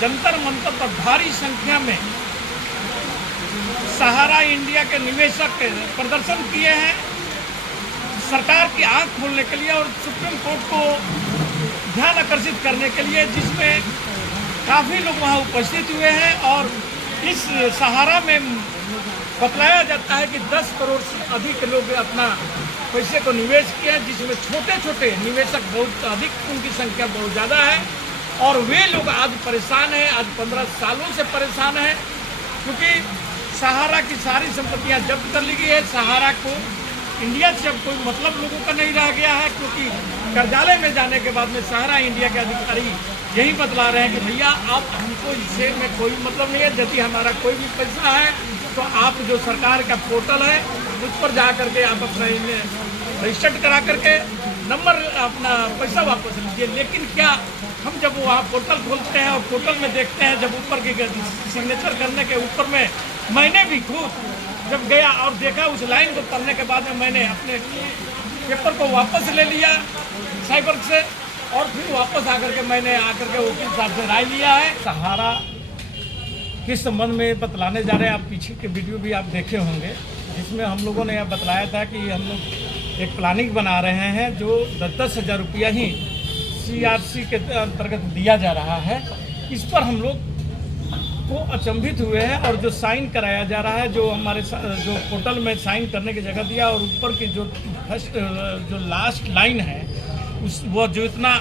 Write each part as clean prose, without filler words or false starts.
जंतर मंतर पर भारी संख्या में सहारा इंडिया के निवेशक प्रदर्शन किए हैं सरकार की आंख खोलने के लिए और सुप्रीम कोर्ट को ध्यान आकर्षित करने के लिए, जिसमें काफ़ी लोग वहां उपस्थित हुए हैं। और इस सहारा में बतलाया जाता है कि 10 करोड़ से अधिक लोग अपना पैसे को निवेश किया, जिसमें छोटे छोटे निवेशक बहुत अधिक, उनकी संख्या बहुत ज़्यादा है। और वे लोग आज परेशान हैं, आज 15 सालों से परेशान हैं, क्योंकि सहारा की सारी संपत्तियां जब्त कर ली गई है। सहारा को इंडिया से अब कोई मतलब लोगों का नहीं रह गया है, क्योंकि कार्यालय में जाने के बाद में सहारा इंडिया के अधिकारी यही बतला रहे हैं कि भैया आप हमको इससे में कोई मतलब नहीं है, यदि हमारा कोई भी पैसा है तो आप जो सरकार का पोर्टल है उस पर जा करके आप अपना रजिस्टर्ड करा करके नंबर अपना पैसा वापस लीजिए। लेकिन क्या हम जब वहाँ पोर्टल खोलते हैं और पोर्टल में देखते हैं, जब ऊपर की सिग्नेचर करने के ऊपर में मैंने भी खुद जब गया और देखा उस लाइन को पढ़ने के बाद में मैंने अपने पेपर को वापस ले लिया साइबर से, और फिर वापस आकर के मैंने आकर के वकील साहब से राय लिया है। सहारा किस संबंध में बतलाने जा रहे हैं, आप पीछे के वीडियो भी आप देखे होंगे, जिसमें हम लोगों ने यह बतलाया था कि हम लोग एक प्लानिंग बना रहे हैं जो 10-10 हज़ार रुपया ही CRC के अंतर्गत दिया जा रहा है। इस पर हम लोग को अचंभित हुए हैं और जो साइन कराया जा रहा है, जो हमारे जो पोर्टल में साइन करने की जगह दिया और ऊपर की जो फर्स्ट जो लास्ट लाइन है उस वो जो इतना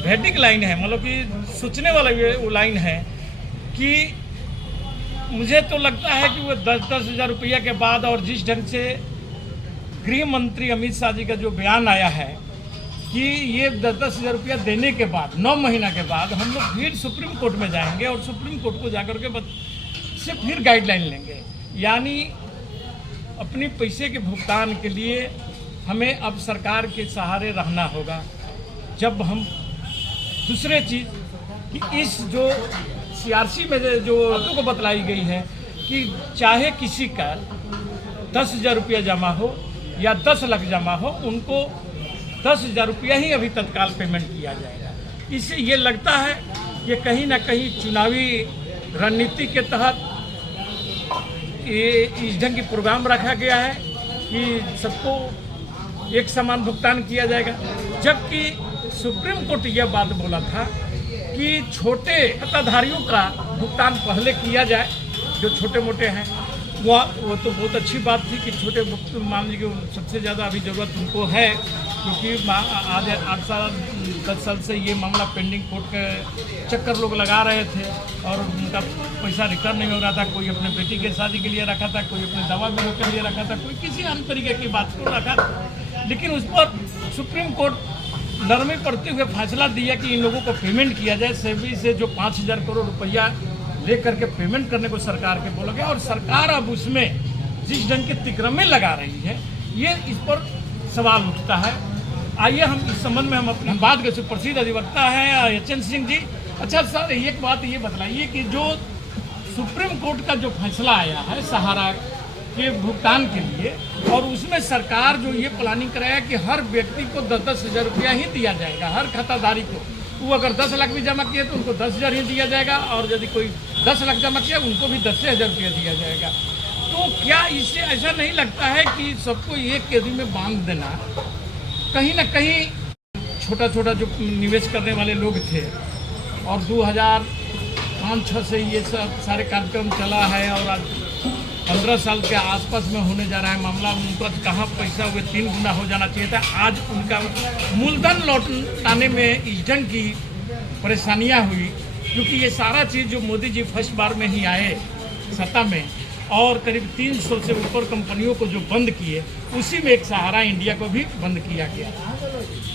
वेडिक लाइन है, मतलब कि सोचने वाला वो लाइन है कि मुझे तो लगता है कि वो 10-10 हज़ार रुपया के बाद और जिस ढंग से गृह मंत्री अमित शाह जी का जो बयान आया है कि ये 10-10 हज़ार रुपया देने के बाद 9 महीना के बाद हम लोग फिर सुप्रीम कोर्ट में जाएंगे और सुप्रीम कोर्ट को जाकर के से फिर गाइडलाइन लेंगे, यानी अपनी पैसे के भुगतान के लिए हमें अब सरकार के सहारे रहना होगा। जब हम दूसरे चीज़ कि इस जो CRC में जो बातों को बतलाई गई है कि चाहे किसी का 10 हज़ार रुपया जमा हो या 10 लाख जमा हो, उनको 10 हज़ार रुपया ही अभी तत्काल पेमेंट किया जाएगा। इससे ये लगता है कि कहीं ना कहीं चुनावी रणनीति के तहत ये इस ढंग की प्रोग्राम रखा गया है कि सबको एक समान भुगतान किया जाएगा, जबकि सुप्रीम कोर्ट यह बात बोला था कि छोटे खाताधारियों का भुगतान पहले किया जाए, जो छोटे मोटे हैं। वो तो बहुत अच्छी बात थी कि छोटे मान लीजिए सबसे ज़्यादा अभी ज़रूरत उनको है, क्योंकि आज 8 साल 10 साल से ये मामला पेंडिंग कोर्ट के चक्कर लोग लगा रहे थे और उनका पैसा रिटर्न नहीं हो रहा था। कोई अपने बेटी के शादी के लिए रखा था, कोई अपने दवा बीमा के लिए रखा था, कोई किसी अन्य तरीके की बात को रखा था। लेकिन उस पर सुप्रीम कोर्ट नरमी पड़ते हुए फैसला दिया कि इन लोगों को पेमेंट किया जाए। सेबी से जो 5,000 करोड़ रुपया ले करके पेमेंट करने को सरकार के बोला गया और सरकार अब उसमें जिस ढंग के तिकरमे लगा रही है, ये इस पर सवाल उठता है। आइए हम इस संबंध में हम अपनी बात के सुप्रसिद्ध अधिवक्ता हैं HN सिंह जी। अच्छा सर, एक बात ये बताइए कि जो सुप्रीम कोर्ट का जो फैसला आया है सहारा के भुगतान के लिए, और उसमें सरकार जो ये प्लानिंग कराया कि हर व्यक्ति को 10-10 हज़ार रुपया ही दिया जाएगा, हर खाताधारी को। वो अगर 10 लाख भी जमा किए तो उनको 10 हज़ार ही दिया जाएगा, और यदि कोई 10 लाख जमा किया उनको भी 10 हज़ार रुपया दिया जाएगा। तो क्या इससे ऐसा नहीं लगता है कि सबको एक केदी में बांध देना, कहीं ना कहीं छोटा छोटा जो निवेश करने वाले लोग थे और 2005-06 से ये सब सारे कार्यक्रम चला है और आज 15 साल के आसपास में होने जा रहा है मामला, उनका कहाँ पैसा हुए 3 गुना हो जाना चाहिए था। आज उनका मूलधन लौटाने में इस ढंग की परेशानियाँ हुई, क्योंकि ये सारा चीज़ जो मोदी जी फर्स्ट बार में ही आए सत्ता में और करीब 300 से ऊपर कंपनियों को जो बंद किए, उसी में एक सहारा इंडिया को भी बंद किया गया।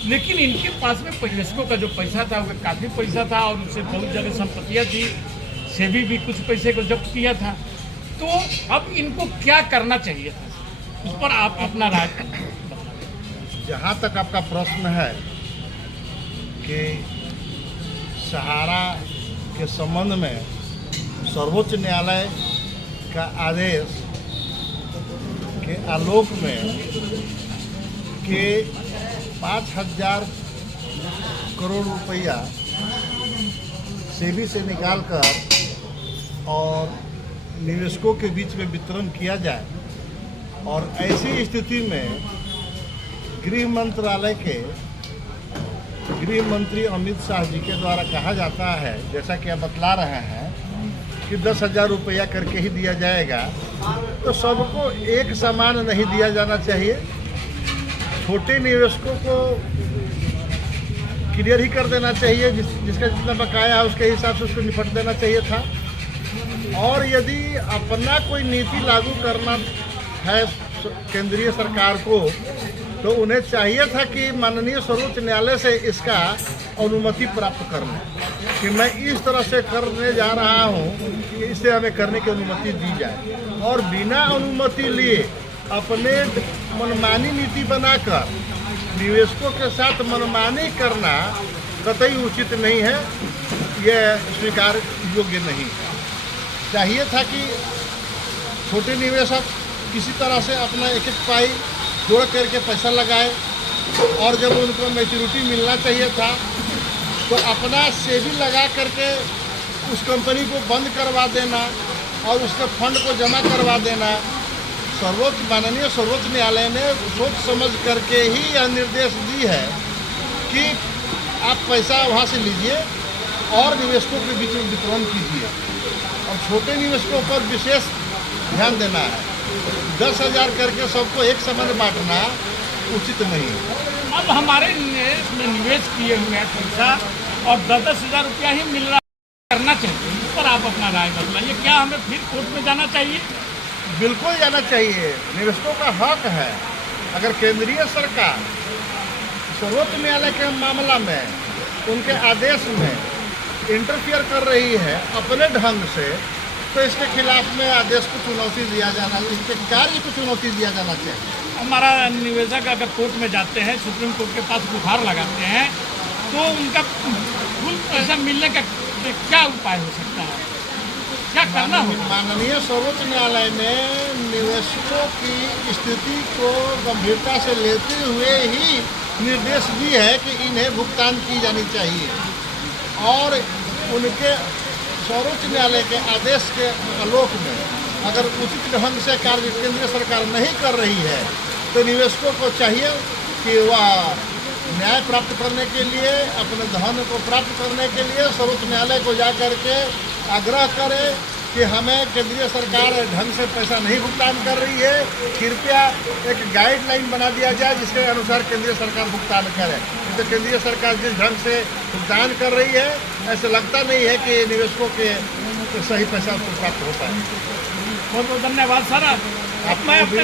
लेकिन इनके पास में निवेशकों का जो पैसा था वो काफ़ी पैसा था और उससे बहुत जगह संपत्तियाँ थी, सेबी भी कुछ पैसे को जब्त किया था। तो अब इनको क्या करना चाहिए था, उस पर आप अपना राय। जहाँ तक आपका प्रश्न है कि सहारा के संबंध में सर्वोच्च न्यायालय का आदेश के आलोक में कि 5,000 करोड़ रुपया सेबी से निकाल कर और निवेशकों के बीच में वितरण किया जाए। और ऐसी स्थिति में गृह मंत्रालय के गृह मंत्री अमित शाह जी के द्वारा कहा जाता है, जैसा कि आप बतला रहे हैं कि 10,000 रुपया करके ही दिया जाएगा, तो सबको एक समान नहीं दिया जाना चाहिए। छोटे निवेशकों को क्लियर ही कर देना चाहिए, जिसका जितना बकाया है उसके हिसाब से उसको निपट देना चाहिए था। और यदि अपना कोई नीति लागू करना है केंद्रीय सरकार को, तो उन्हें चाहिए था कि माननीय सर्वोच्च न्यायालय से इसका अनुमति प्राप्त करना, कि मैं इस तरह से करने जा रहा हूं कि इसे हमें करने की अनुमति दी जाए। और बिना अनुमति लिए अपने मनमानी नीति बनाकर निवेशकों के साथ मनमानी करना कतई उचित नहीं है, यह स्वीकार योग्य नहीं। चाहिए था कि छोटे निवेशक किसी तरह से अपना एक एक पाई जोड़ करके पैसा लगाए, और जब उनको मैच्योरिटी मिलना चाहिए था तो अपना सेविंग लगा करके उस कंपनी को बंद करवा देना और उसके फंड को जमा करवा देना। माननीय सर्वोच्च न्यायालय ने सोच समझ करके ही यह निर्देश दी है कि आप पैसा वहाँ से लीजिए और निवेशकों के बीच में वितरण कीजिए। और छोटे निवेशकों पर विशेष ध्यान देना है। 10,000 करके सबको एक समान बांटना उचित नहीं है। अब हमारे निवेश किए हुए हैं पैसा और 10,000 रुपया ही मिल रहा, करना चाहिए। इस पर आप अपना राय बतलाइए, क्या हमें फिर कोर्ट में जाना चाहिए? बिल्कुल जाना चाहिए, निवेशकों का हक है। अगर केंद्रीय सरकार सर्वोच्च न्यायालय के मामला में उनके आदेश में इंटरफियर कर रही है अपने ढंग से, तो इसके खिलाफ में आदेश को चुनौती दिया जाना, इसके कार्य को चुनौती दिया जाना चाहिए। हमारा निवेशक अगर कोर्ट में जाते हैं, सुप्रीम कोर्ट के पास गुहार लगाते हैं, तो उनका फुल पैसा मिलने का क्या उपाय हो सकता है, क्या करना होगा? माननीय सर्वोच्च न्यायालय ने निवेशकों की स्थिति को गंभीरता से लेते हुए ही निर्देश दिए है कि इन्हें भुगतान की जानी चाहिए। और उनके सर्वोच्च न्यायालय के आदेश के आलोक में अगर उचित ढंग से कार्य केंद्रीय सरकार नहीं कर रही है, तो निवेशकों को चाहिए कि वह न्याय प्राप्त करने के लिए, अपने धन को प्राप्त करने के लिए सर्वोच्च न्यायालय को जा करके आग्रह करे कि हमें केंद्रीय सरकार ढंग से पैसा नहीं भुगतान कर रही है, कृपया एक गाइडलाइन बना दिया जाए जिसके अनुसार केंद्रीय सरकार भुगतान करे। तो केंद्रीय सरकार जिस ढंग से भुगतान कर रही है, ऐसा लगता नहीं है कि निवेशकों के सही पैसा उसको प्राप्त होता है। बहुत बहुत धन्यवाद सर। अब मैं अपने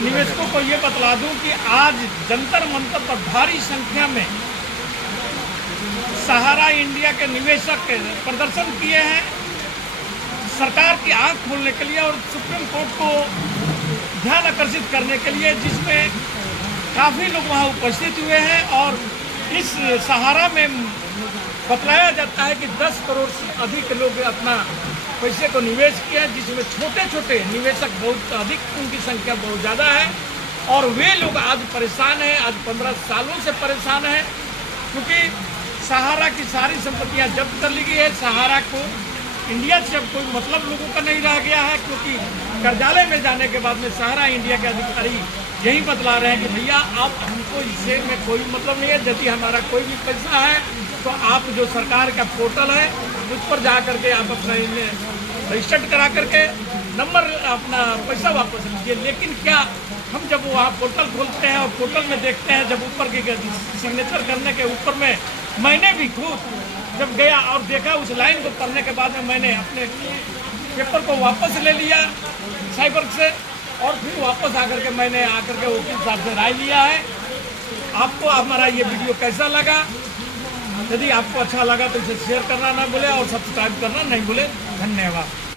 निवेशकों को ये बतला दूं कि आज जंतर मंतर पर भारी संख्या में सहारा इंडिया के निवेशक प्रदर्शन किए हैं सरकार की आंख खोलने के लिए और सुप्रीम कोर्ट को ध्यान आकर्षित करने के लिए, जिसमें काफ़ी लोग वहाँ उपस्थित हुए हैं। और इस सहारा में बतलाया जाता है कि 10 करोड़ से अधिक लोग अपना पैसे को निवेश किया, जिसमें छोटे छोटे निवेशक बहुत अधिक, उनकी संख्या बहुत ज़्यादा है। और वे लोग आज परेशान हैं, आज 15 सालों से परेशान हैं, क्योंकि सहारा की सारी संपत्तियां जब्त कर ली गई है। सहारा को इंडिया से अब कोई मतलब लोगों का नहीं रह गया है, क्योंकि कार्यालय में जाने के बाद में सहारा इंडिया के अधिकारी यही बतला रहे हैं कि भैया आप हमको इससे में कोई मतलब नहीं है, यदि हमारा कोई भी पैसा है तो आप जो सरकार का पोर्टल है उस पर जा करके आप अपना रजिस्टर्ड करा करके नंबर अपना पैसा वापस लीजिए। लेकिन क्या हम जब वहाँ पोर्टल खोलते हैं और पोर्टल में देखते हैं, जब ऊपर के सिग्नेचर करने के ऊपर में मैंने भी खुद जब गया और देखा उस लाइन को पढ़ने के बाद में मैंने अपने पेपर को वापस ले लिया साइबर से, और फिर वापस आकर के मैंने आकर के वकील साहब से राय लिया है। आपको हमारा ये वीडियो कैसा लगा? यदि आपको अच्छा लगा तो इसे शेयर करना ना भूले और सब्सक्राइब करना नहीं भूले। धन्यवाद।